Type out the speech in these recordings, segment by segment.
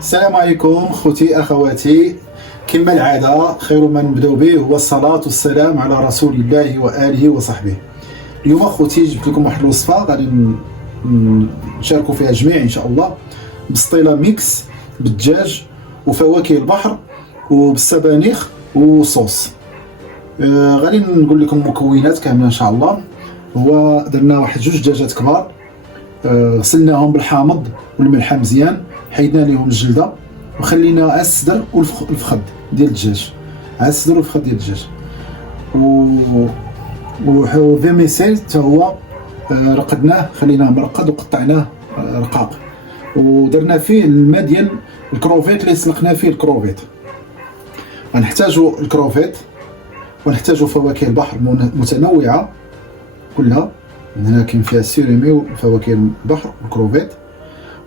السلام عليكم خوتي اخواتي. كما العاده خير ما نبداو به هو الصلاه والسلام على رسول الله واله وصحبه. اليوم خوتي جبت لكم واحد الوصفه غادي نشاركوا فيها جميع ان شاء الله، بسطيله ميكس بالدجاج وفواكه البحر وبالسبانخ وصوص. غادي نقول لكم مكونات كامله ان شاء الله. هو درنا واحد جوج دجاجات كبار، غسلناهم بالحامض والملح مزيان، حيدنا لهم الجلده وخلينا على الصدر والفخذ ديال الدجاج، على الصدر والفخذ ديال الدجاج. و فيميسيل حتى هو رقدناه، خليناه مرقد وقطعناه رقاق، ودرنا فيه الماء ديال الكروفيت اللي سلقنا فيه الكروفيت. غنحتاجوا الكروفيت ونحتاجوا فواكه البحر متنوعه كلها، هنا كاين فيها السيريمي وفواكه البحر والكروفيت.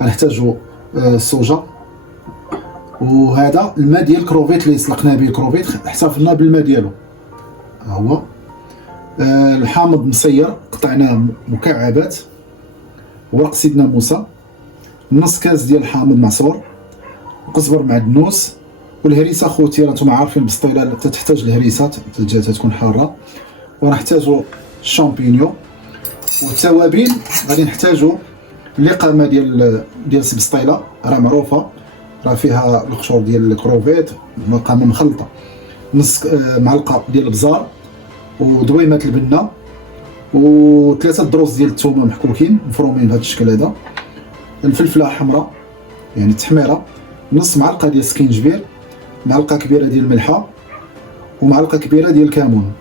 غنحتاجوا الصوجا، وهذا الماء ديال الكروفيت اللي سلقنا به الكروفيت احتفظنا بالماء ديالو. ها هو الحامض مصير قطعناه مكعبات، ورق سيدنا موسى، نص كاس ديال الحامض معصور، قزبر معدنوس، والهريسه خوتي راه نتوما عارفين بالسطيله تحتاج الهريسه تكون حاره. ونحتاجوا الشامبينيون والتوابل. غادي نحتاجوا اللقامه ديال سبسطيله راه معروفه، راه فيها القشور ديال الكروفيت، مقامه مخلطه، نص معلقه ديال البزار ودويمات البنه وثلاثه دروس ديال الثومه محكوكين مفرومين بهذا الشكل هذا، الفلفله حمراء يعني التحميره، نص معلقه ديال السكينجبير، معلقه كبيره ديال الملحه، ومعلقه كبيره ديال الكمون.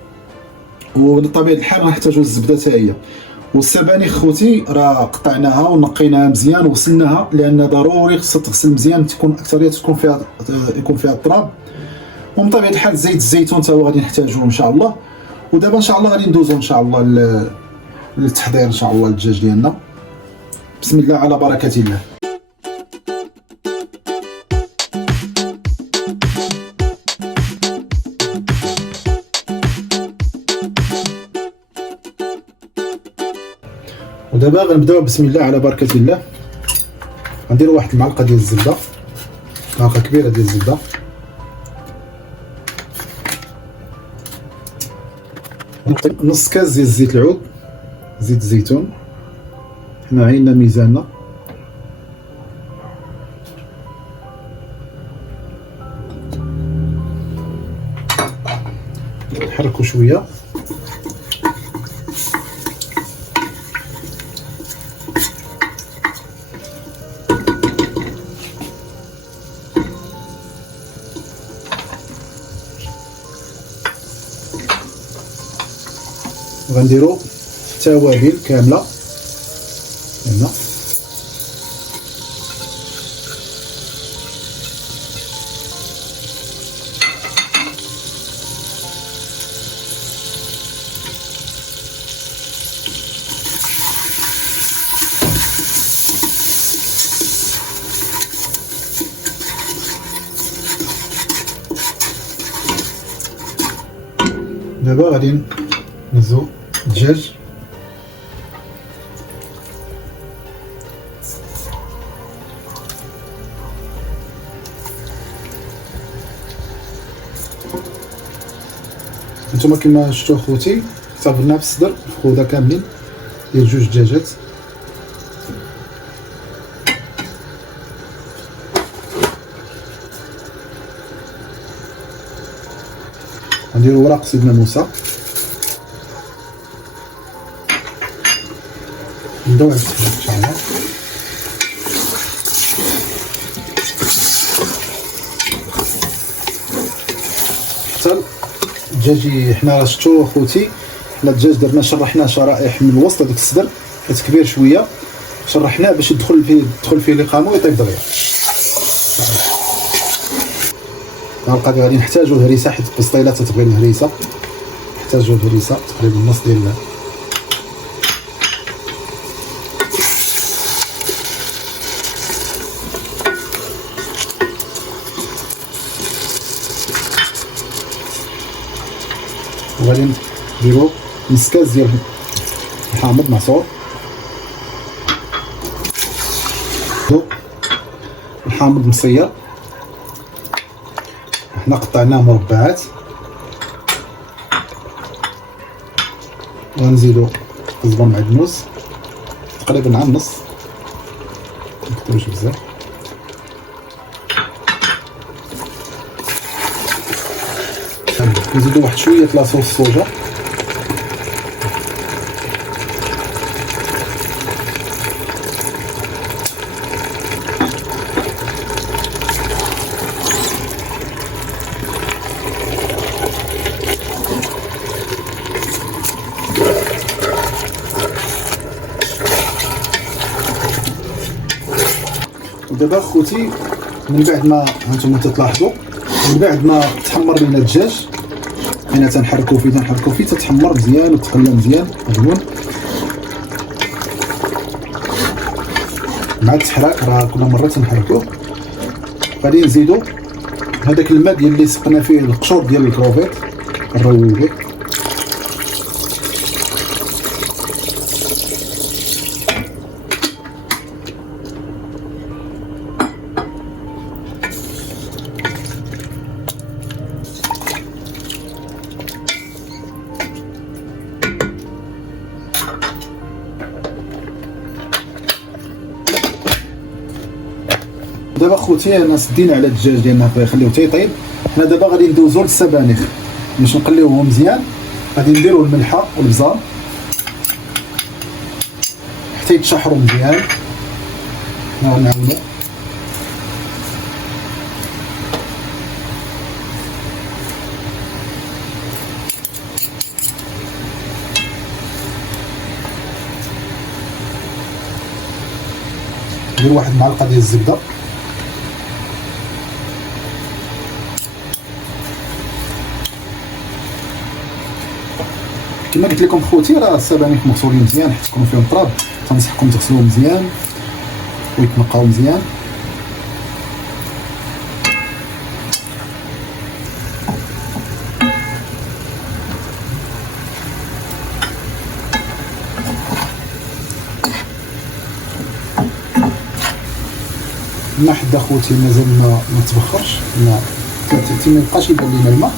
وبطبيعه الحال غنحتاجوا الزبده حتى هي. والسبانخ خوتي راه قطعناها ونقيناها مزيان وغسلناها، لان ضروري خصها تغسل مزيان، تكون اكثريه يكون فيها التراب. ومن طبيعه الحال زيت الزيتون حتى هو غادي نحتاجوه ان شاء الله. ودابا ان شاء الله غادي ندوزو ان شاء الله للتحضير ان شاء الله الدجاج ديالنا. بسم الله على بركه الله. ودابا غنبداو بسم الله على بركه الله. غنديروا واحد المعلقه ديال الزبده، معلقه كبيره ديال الزبده، نص كاس ديال زيت العود، زيت الزيتون، حنا عينا ميزاننا، نحركو شويه. غنديروا التوابل كامله هنا، دابا غادي نزو الدجاج. نتوما كما شفتوا خوتي صابرنا في الصدر الفخوذه كاملين ديال جوج دجاجات. غنديروا ورق سيدنا موسى، نبداو على التحضير ان شاء الله. حتى الدجاج حنا راه شفتوا خوتي، حنا الدجاج درنا شرحناه شرائح من الوسط، هذاك الصدر حيت كبير شويه، شرحناه باش تدخل فيه لقامه ويطيب دغيا. غنبقى غادي نحتاجوا الهريسه حيت البسطيله تتبغي الهريسه، نحتاجوا الهريسه تقريبا نص ديال وغادي نديرو نص كاس ديال الحامض معصور. الحامض مصير، حنا قطعناه مربعات، ونزيدو الزبر معدنوس تقريبا على النص، مكتروش بزاف. نزيدو واحد شويه لاصوص الصوجا، ودابا خوتي من بعد ما هانتوما تلاحظوا من بعد ما تحمر لينا الدجاج، حنا تنحركو فيه تتحمر مزيان وتخلى مزيان مغلون. مع التحراك راه كل مره تنحركوه. غادي نزيدو هذاك الماء ديال اللي سقنا فيه القشور ديال الكروفيت، نرويوه. دابا خوتي انا سدينا على الدجاج ديالنا خليوه تيطيب. حنا دابا غادي ندوزو للسبانخ باش نقليوهم مزيان. غادي نديرو الملحه والبزار حتى يتشحروا مزيان، نعاونو ندير واحد المعلقه ديال الزبده، كما قلت لكم خوتي راه السبانخ مغسولين مزيان حيت يكونوا فيهم تراب، تنصحكم تغسلوهم مزيان ويتنقاو مزيان. الماء حدا خوتي مازال ما تبخرش، ما يبقاش يبان لينا الماء،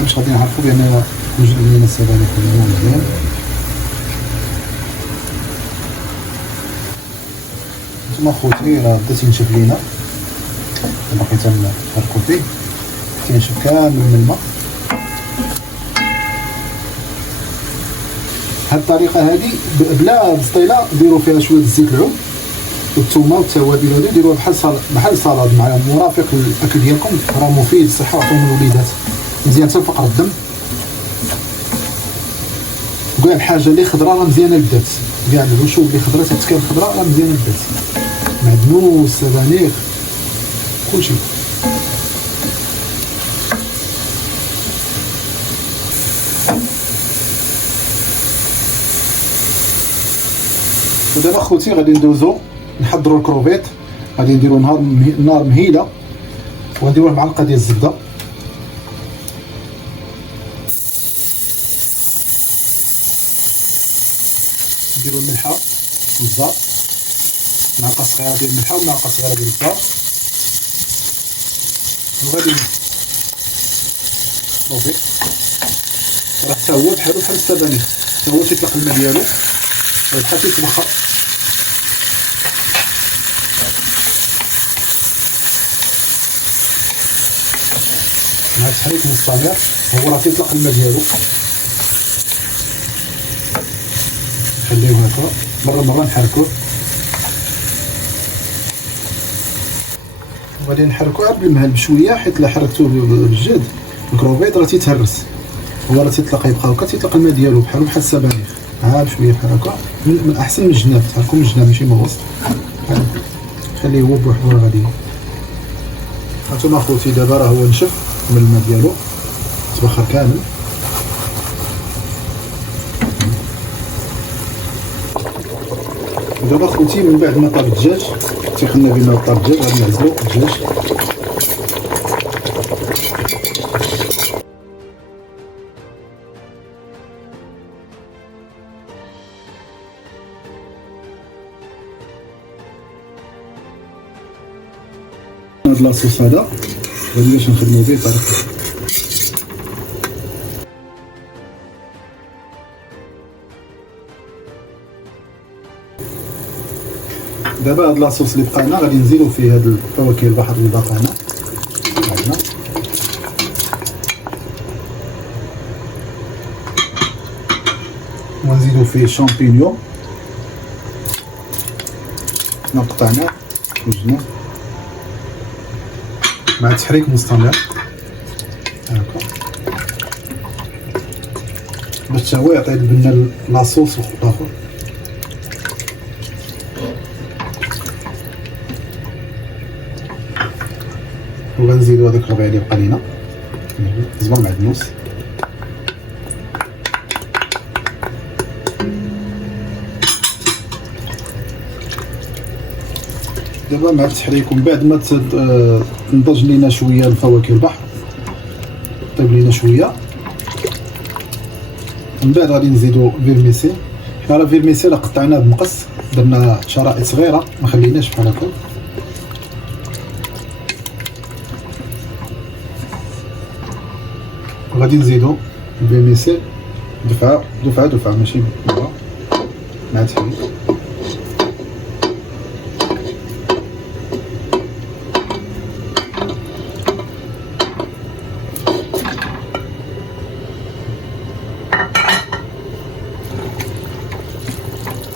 باش غادي نعرفوا بان وجد لينا السبانخ مزيان. نتوما خوتي راه بدا تينشف لينا، باقي تنحركو فيه تينشف كامل من الماء. هاد الطريقه هادي بلا بسطيله ديروا فيها شويه زيت العود والثومه والتوابل هادي، ديروها بحال صلاد مع مرافق الاكل ديالكم، راه مفيد الصحه وعطوهم الوليدات مزيان حتى فقر الدم. وكاع الحاجه اللي خضراء راه مزيانه للدرس، كاع العشوب اللي خضراء تتكال خضراء راه مزيانه للدرس، معدنوس السبانخ كلشي. ودابا خوتي غادي ندوزو نحضروا الكروفيت. غادي نديرو نار مهيله ونديرو معلقه ديال الزبده، نديرو الملحه والبزار، معلقه صغيره ديال الملحه ومعلقه صغيره ديال البزار، وغادي صافي. راه حتى هو بحال السبانخ، حتى هو تيطلق الماء ديالو ويبقى تيتبخر. مع التحريك المستمر هو راه تيطلق الماء ديالو. نخليوه هكا مره نحركوه، وغادي نحركوه بالمهل بشويه، حيت الا حركتوه بالجد الكروفيت راه تيتهرس، هو راه تيطلق يبقى هكا تيطلق الماء ديالو بحال السبانخ. بشويه بحال هكا، من احسن من الجناب، تحركو من الجناب ماشي من الوسط، خليه هو بوحدو غادي. هانتوما خوتي دابا راه هو نشف من الماء ديالو تبخر كامل. دابا خوتي من بعد ما طاب الدجاج تيخلنا بينا طاب الدجاج، غادي نعزلو الدجاج. هاد لاصوص هذا غادي باش نخدمو به بطريقه. دابا هاد لاصوص اللي بقانا غادي نزيدو فيه هاد الفواكه البحر اللي باقانا عندنا. ونزيدو فيه شامبينيون قطعناه وجدناه مع تحريك مستمر هكا باش تا هو يعطي لنا لاصوص الاخر. وغنزيدو هذاك الربيع اللي بقى لينا زبر معدنوس. دابا مع التحريك ومن بعد ما تنضج لينا شويه الفواكه البحر طيب لينا شويه، من بعد غادي نزيدو فيرميسيل. حنا راه فيرميسيل قطعناه بمقص، درنا شرائط صغيره ما خليناش بحال هكا. غادي نزيدو الفيرميسيل دفعه دفعه دفعه ماشي مره مع التحريك.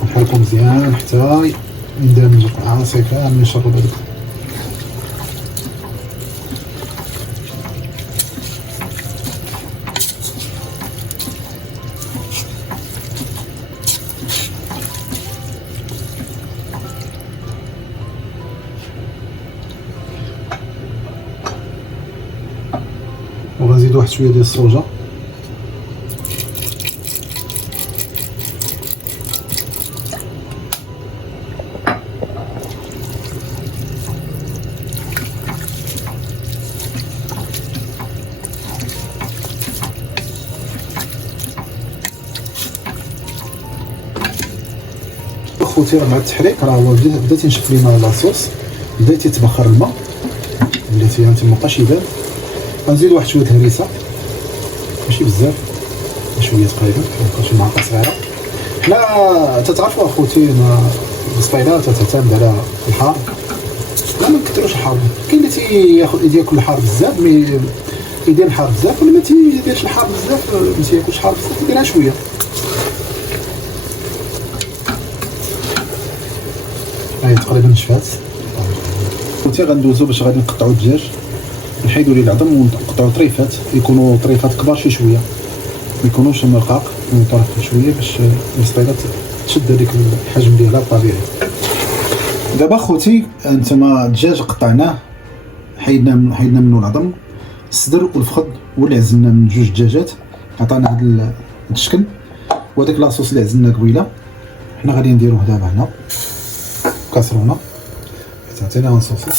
نحركو مزيان حتى يندمج العصير كامل يشرب هذاك. وغنزيدو واحد شويه ديال الصوجه خوتي. مع التحريك راه هو بدا تنشف لينا لاصوص، بدا تيتبخر الماء اللي فيها انت مابقاش يبان. غنزيد واحد شويه الهريسه ماشي بزاف، شويه تقريبا شي معلقه صغيره. حنا تتعرفوا اخوتي السبايلات تعتمد على الحار، لا ما نكثروش الحار. كاين اللي تياكل الحار بزاف مي يدير الحار بزاف، ولا ما تيديرش الحار بزاف ما تياكلش الحار بزاف يديرها شويه. هاي تقريبا نشفات. خوتي غندوزو باش غادي نقطعو الدجاج، نحيدو ليه العظم ونقطعو طريفات، يكونوا طريفات كبار شي شويه، ما يكونوش مرقاق، ونطرف شويه باش السبايلات تشد هذيك الحجم ديالها الطبيعي. دابا خوتي انتما الدجاج قطعناه، حيدنا منه العظم، الصدر والفخذ هو اللي عزلنا من جوج دجاجات، عطانا هذا الشكل. وهذاك لاصوص اللي عزلنا قبيله حنا غادي نديروه دابا هنا كاسرونه حتى عطينا نصوصو،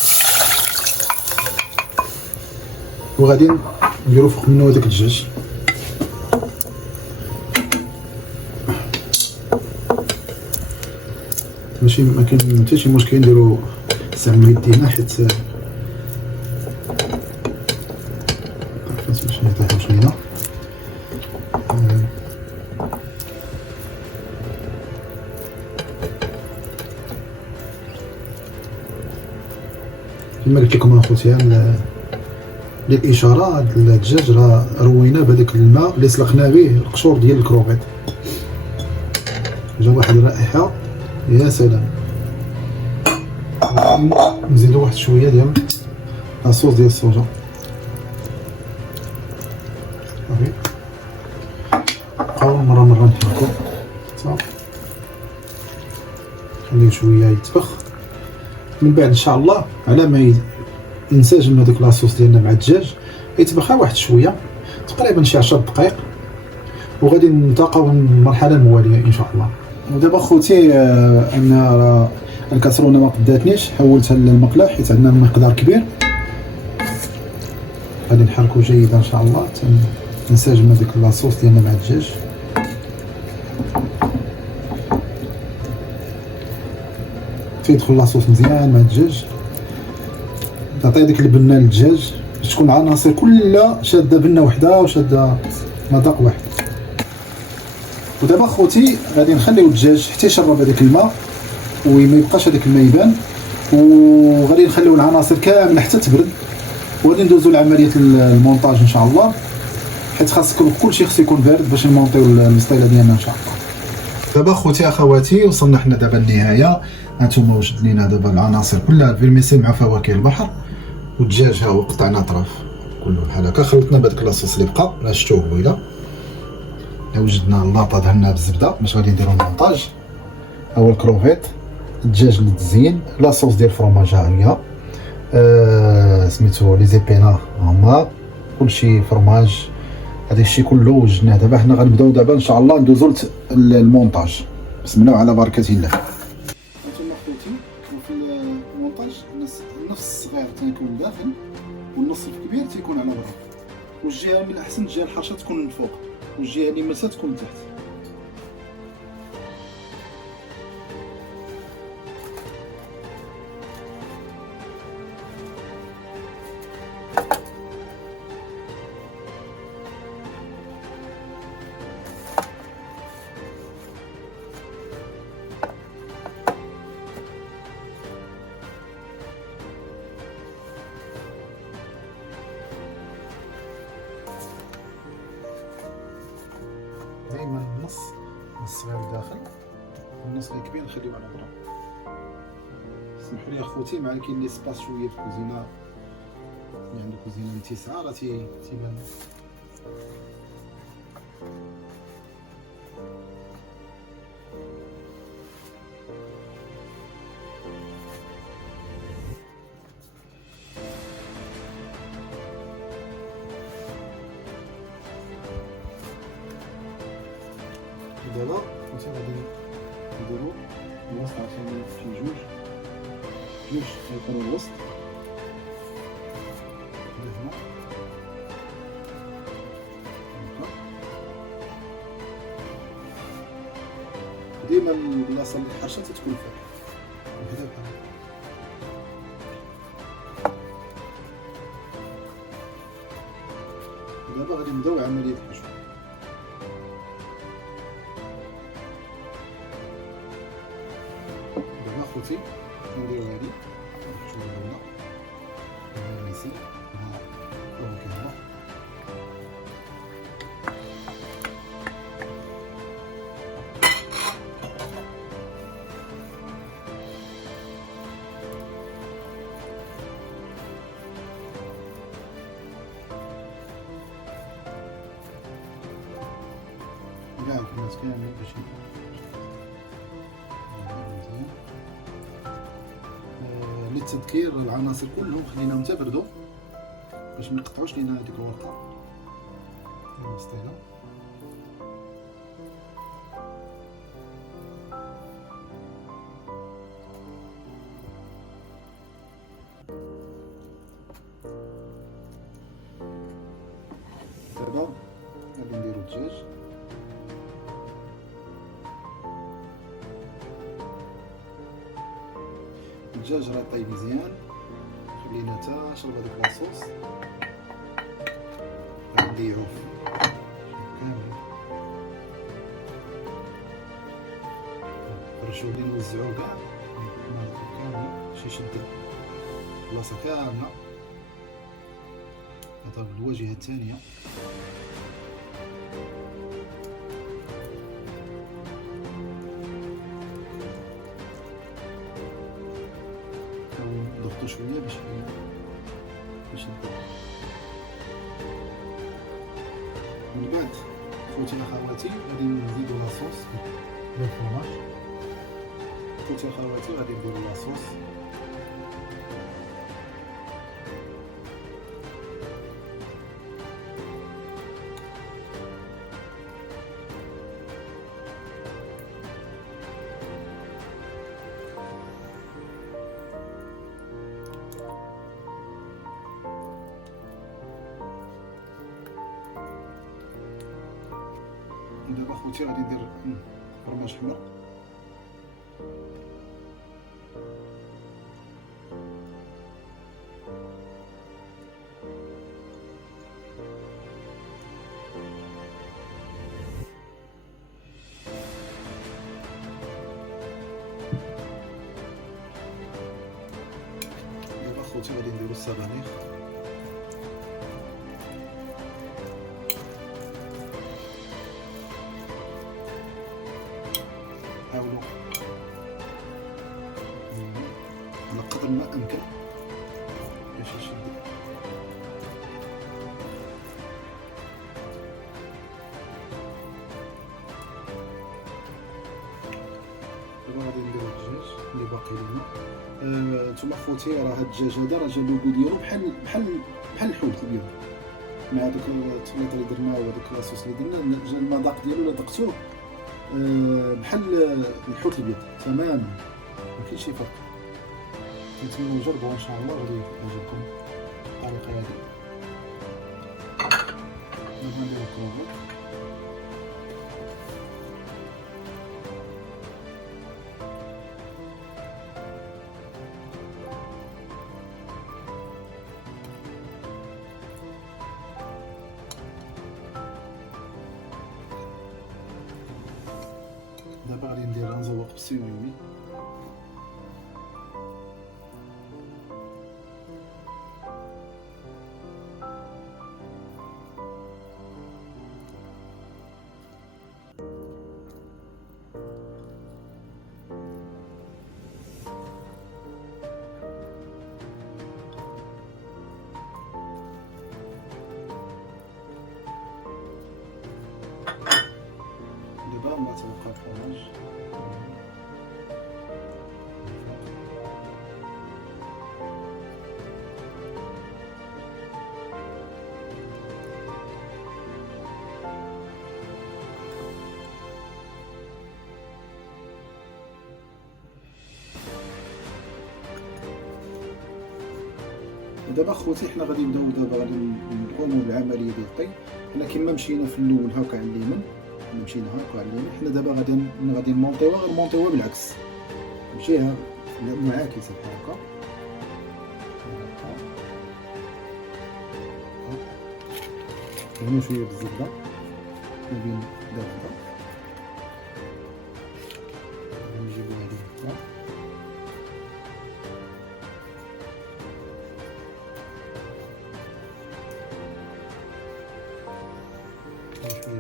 وغادي نديرو فوق منه هذاك الدجاج. ماشي ما كاين حتى شي مشكل نديرو زعما يدينا، حيت باش نطيحو شويه. كما قلت لكم اخوتي للاشاره، هاد الدجاج راه رويناه بهذاك الماء اللي سلقنا به القشور ديال الكروفيط، جا واحد الرائحه يا سلام. نزيدو واحد شويه ديال لاصوص ديال الصوجه صافي، نبقاو مره نحركو حتى خليه شويه يتبخ. من بعد ان شاء الله على ما ينسجم هذاك لاصوص ديالنا مع الدجاج يتبخ واحد شويه تقريبا شي 10 دقائق، وغادي نلتقاو المرحله المواليه ان شاء الله. ودابا خوتي انا الكاسرونه ما قداتنيش، حولتها للمقله حيت عندنا المقدار كبير. غادي نحركو جيدا ان شاء الله تنسجم هذيك لاصوص ديالنا مع الدجاج. تيدخل لاصوص مزيان مع الدجاج تعطي ديك البنه للدجاج باش تكون العناصر كلها شاده بنه وحده وشاده مذاق واحد. ودابا خوتي غادي نخليو الدجاج حتى يشرب هذاك الماء وما يبقاش هذاك الماء يبان، وغادي نخليو العناصر كامله حتى تبرد، وغادي ندوزو لعمليه المونتاج ان شاء الله، حيت خاص كلشي خصو يكون بارد باش نمونطيو المسطيله ديالنا ان شاء الله. دابا خوتي اخواتي وصلنا حنا دابا للنهايه. هانتوما وجد لينا دابا العناصر كلها، الفيرميسيل مع فواكه البحر، والدجاج ها هو قطعنا اطراف كله بحال هكا، خلطنا بهذاك لاصوص اللي بقى لا شفتوه قبيله. وجدنا اللاطه دهنا بالزبده باش غادي نديرو المونتاج. ها هو الكروفيت، الدجاج للتزيين، لاصوص ديال الفرماج ها هي، سميتو لي زيبينا هما، كلشي فرماج، هذاك الشيء كله وجدناه. دابا حنا غنبداو دابا ان شاء الله ندوزو للمونتاج. بسم الله وعلى بركه الله. انتما خوتي في المونتاج النص الصغير تيكون داخل والنص الكبير تيكون على برا، والجهه من الاحسن الجهه الحرشه تكون من الفوق والجهه اللي ماسه تكون من تحت. دائما النص الصغير داخل والنص الكبير نخليوه على برا. سمحوا لي اخوتي، مع كاين لي سباس شويه في الكوزينه، يعني الكوزينه متسعه راه تيبان. دابا خوتي غادي نديرو الوسط عشان شي جوج غيكونوا الوسط هنا. ديما البلاصه اللي حرشه تتكون فوق هكذا بحال هكا. دابا غادي نبداو عمليه الحشو. دابا خوتي نديرو هادي نحشو الاولى الفيرميسيل مع فواكه البحر. كاع الكميات كامل باش مزيان. للتذكير العناصر كلهم خليناهم تبردوا باش ما نقطعوش لينا هذيك الورقه ديال المسطيله. دابا غادي نديرو الدجاج. الدجاج راه طيب مزيان، خلينا حتى شرب هذاك لاصوص، غنديروه كامل نفرشوه ليه نوزعوه كاع كامل باش يشد البلاصه كامله. هذا الواجهه الثانيه. نضغطو شويه باش نبدا. من بعد خوتي اخواتي غادي نزيدو لاصوص ديال الفرماج. خوتي اخواتي غادي نديرو لاصوص. دابا خوتي غادي ندير فرماج حمر. خوتي غادي نديرو السبانخ. حاولوا على قدر ما امكن باش يشد. دابا غادي نديرو الدجاج اللي باقي لينا. نتوما خوتي راه هاد الدجاج هذا راه جا اللوغو ديالو بحال الحوت الابيض، مع دوك التخليط اللي درناه وهذاك لاصوص اللي درنا، جا المذاق ديالو الا ذقتوه بحال الحوت الابيض تماما، ما كاينش شي فرق. كنتمنى نجربوها ان شاء الله غادي تعجبكم الطريقه هذه. دابا نديرو الكروفيت. دابا غادي نديرها نزوق بالسيميمي. دابا ما توقع الفرماج. دابا خوتي حنا غادي نبداو غادي نقوموا بالعمليه ديال الطي. حنا كما مشينا في الاول هكا على اليمين، مشينا هكا على اليمين، حنا دابا غادي نمونطيوها بالعكس، نمشيها معاكسه بحال هكا. هنا شويه بالزبده ما بين دابا نجيبو هادي هكا. شويه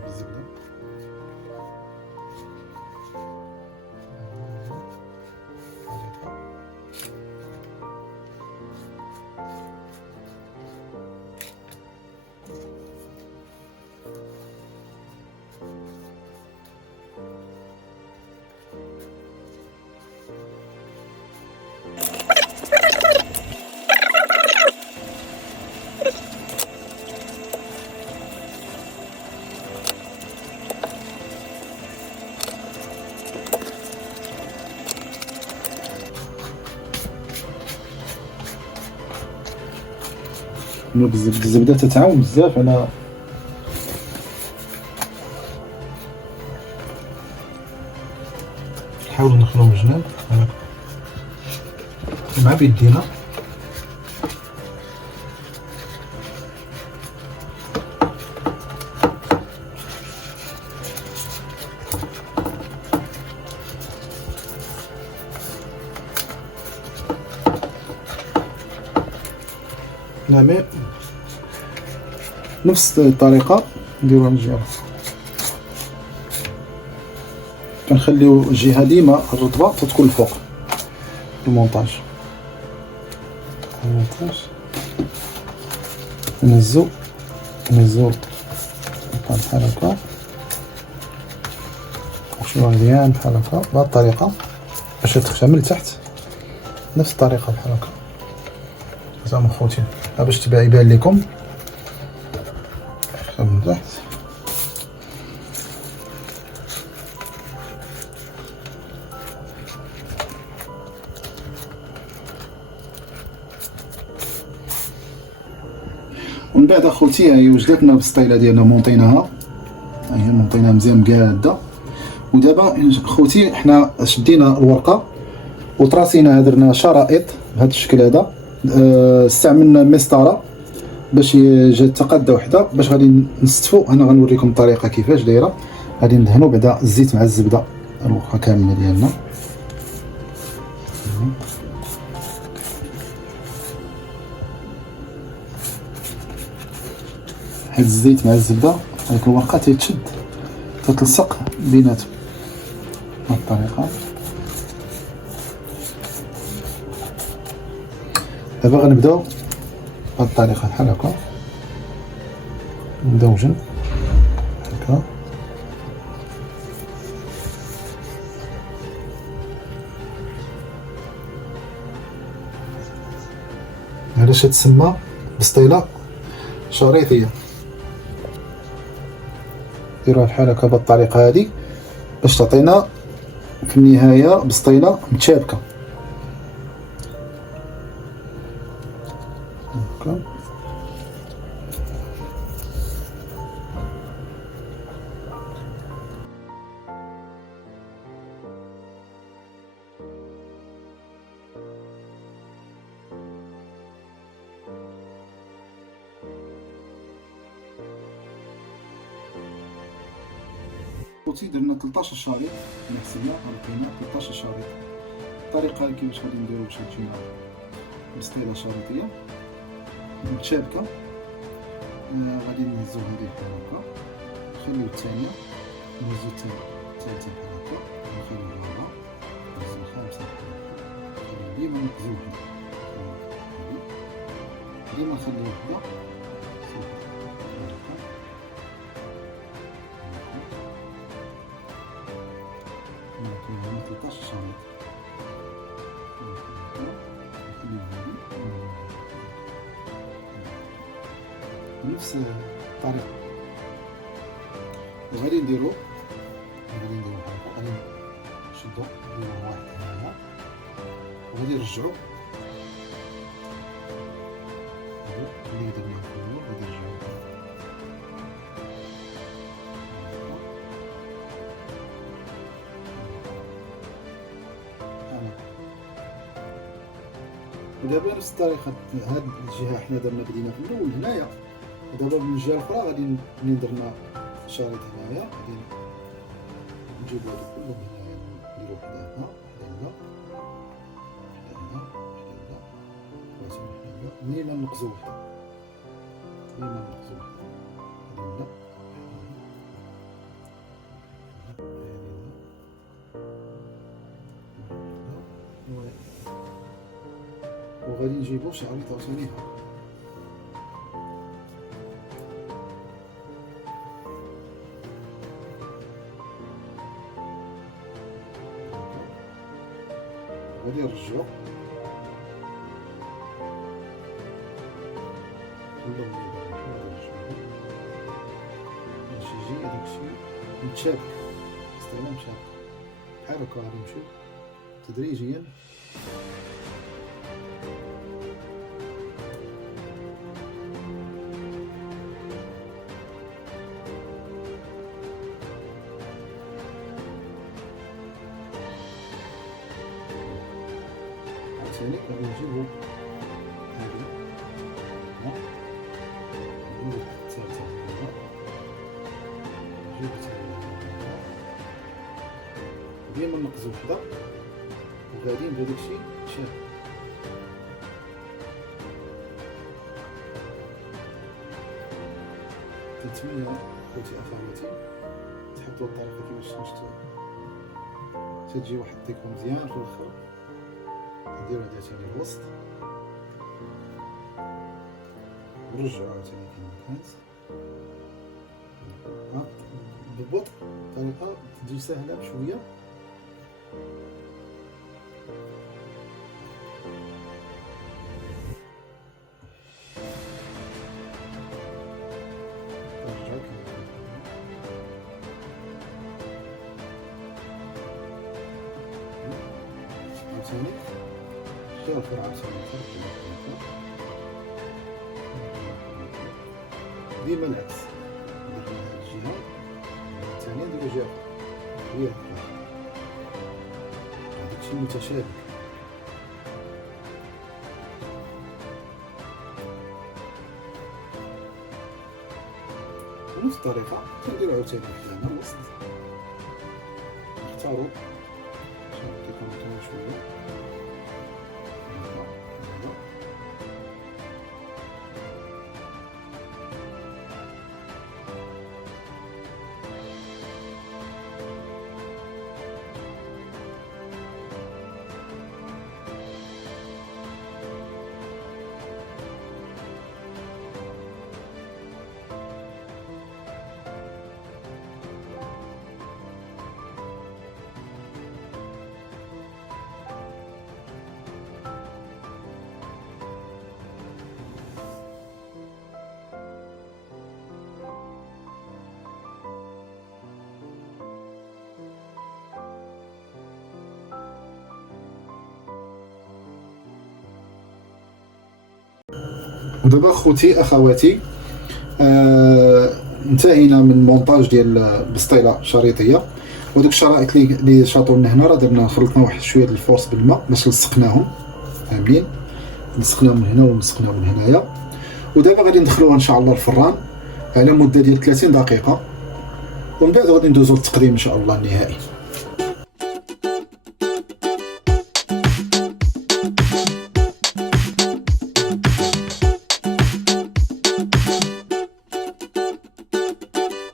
بالزبده الزبده تتعاون بزاف على نحاولوا ندخلو من الجناب مع بيدينا. نعمل نفس الطريقه نديروها من الجهه، كنخليو الجهه ديما الرطبه تكون الفوق. المونتاج نهزو بحال هكا وشويه مزيان بحال هكا بهاد الطريقه باش تختمل تحت نفس الطريقه بحال هكا. زعما خوتي باش تبان يبان لكم من تحت. ومن بعد اخوتي هي وجدتنا بالسطيله ديالنا مونطيناها، هي مونطيناها مزيان مقاده. ودابا خوتي حنا شدينا الورقه وطراسيناها، درنا شرائط بهذا الشكل هذا. استعملنا المسطره باش جات قاده وحده باش غادي نستفو. انا غنوريكم الطريقه كيفاش دايره. غادي ندهنوا بعدا الزيت مع الزبده الوخا كامله ديالنا. هاد الزيت مع الزبده هذيك الورقه تيتشد تتلصق بيناتهم بهاد الطريقه. دابا غنبداو بهاد الطريقه بحال هكا، نبداو جنب هكا. علاش تسمى بسطيله شريطيه؟ ديروها بحال هكا بهاد الطريقه هادي باش تعطينا في النهايه بسطيله متشابكه هكا. خوتي درنا 13 شريط، حسبنا لقينا 13 شريط. الطريقه كيفاش غادي نديرو باش تجينا بسطيله شريطيه متشابكه، غادي نهزو هادي بحال هكا، نخليو الثانيه، نهزو الثالثه بحال هكا، نخليو الرابعه، نهزو الخامسه بحال هكا، ديما نقزو وحده، ديما نخليو وحده هنا 13 شريط. بنفس الطريقة وغادي نديرو هكا، غادي نشدو نديرو واحد هنايا وغادي نرجعو اللي درناه كله، غادي نرجعو ودابا نفس الطريقه. هاد الجهه حنا درنا بدينا في الاول هنايا، ودابا من الجهه الاخرى غادي منين درنا شريط هنايا غادي نجيبو هادو كلهم هنايا، نديرو وحده هنا، وحده هنا، وحده هنا، وحده هنا، ديما نقزو وحده، ديما نقزو وحده، هنا وغادي نجيبو شريط عاوتاني غادي نرجعو كلهم باش يجي هداكشي متشابك، بسطيله متشابكه بحال هكا. غادي نمشيو تدريجيا عاوتاني غادي نجيبو هادي هنا، نديرو الثالثة هنا، نجيبو الثالثة هنا، ديما نقزو وحدة وغادي نبدا داكشي شاب. كنتمنى خوتي اخواتي تحبوا الطريقة كيفاش شفتو، تجي واحد الديكور مزيان في الاخر. نديرو هدا تاني الوسط ونرجعو عاوتاني كيما كانت ببطء، بطريقة تجي ساهلة بشوية. نرجعو كيما كانت عاوتاني شتو الفرع عاوتاني ديما العكس، درنا هاد الجهة الثانية نديرو جهة هي هادشي متشابك. بنفس الطريقة كنديرو عاوتاني وحدة هنا الوسط، نختارو شنو كيكون طويل شوية ودابا خوتي اخواتي انتهينا من مونتاج ديال البسطيله شريطيه، ودوك الشرائط اللي شاطوا لنا هنا راه درنا خلطنا واحد شويه ديال الفورس بالماء باش لصقناهم، فاهمين؟ لصقناهم من هنا ولصقناهم من هنايا. ودابا غادي ندخلوها ان شاء الله الفران على مده ديال 30 دقيقه، ومن بعد غادي ندوزو للتقديم ان شاء الله النهائي.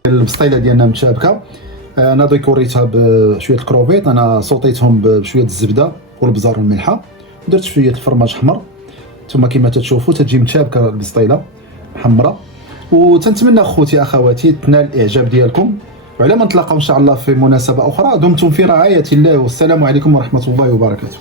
البسطيله ديالنا متشابكه، انا ديكوريتها بشويه الكروفيط، انا صوتيتهم بشويه الزبده والبزار والملحه، ودرت شويه الفرماج حمر. نتوما كما تشوفوا تجي متشابكه البسطيله حمراء. وتنتمنى اخوتي اخواتي تنال الاعجاب ديالكم، وعلى ما نتلاقاو ان شاء الله في مناسبه اخرى. دمتم في رعايه الله، والسلام عليكم ورحمه الله وبركاته.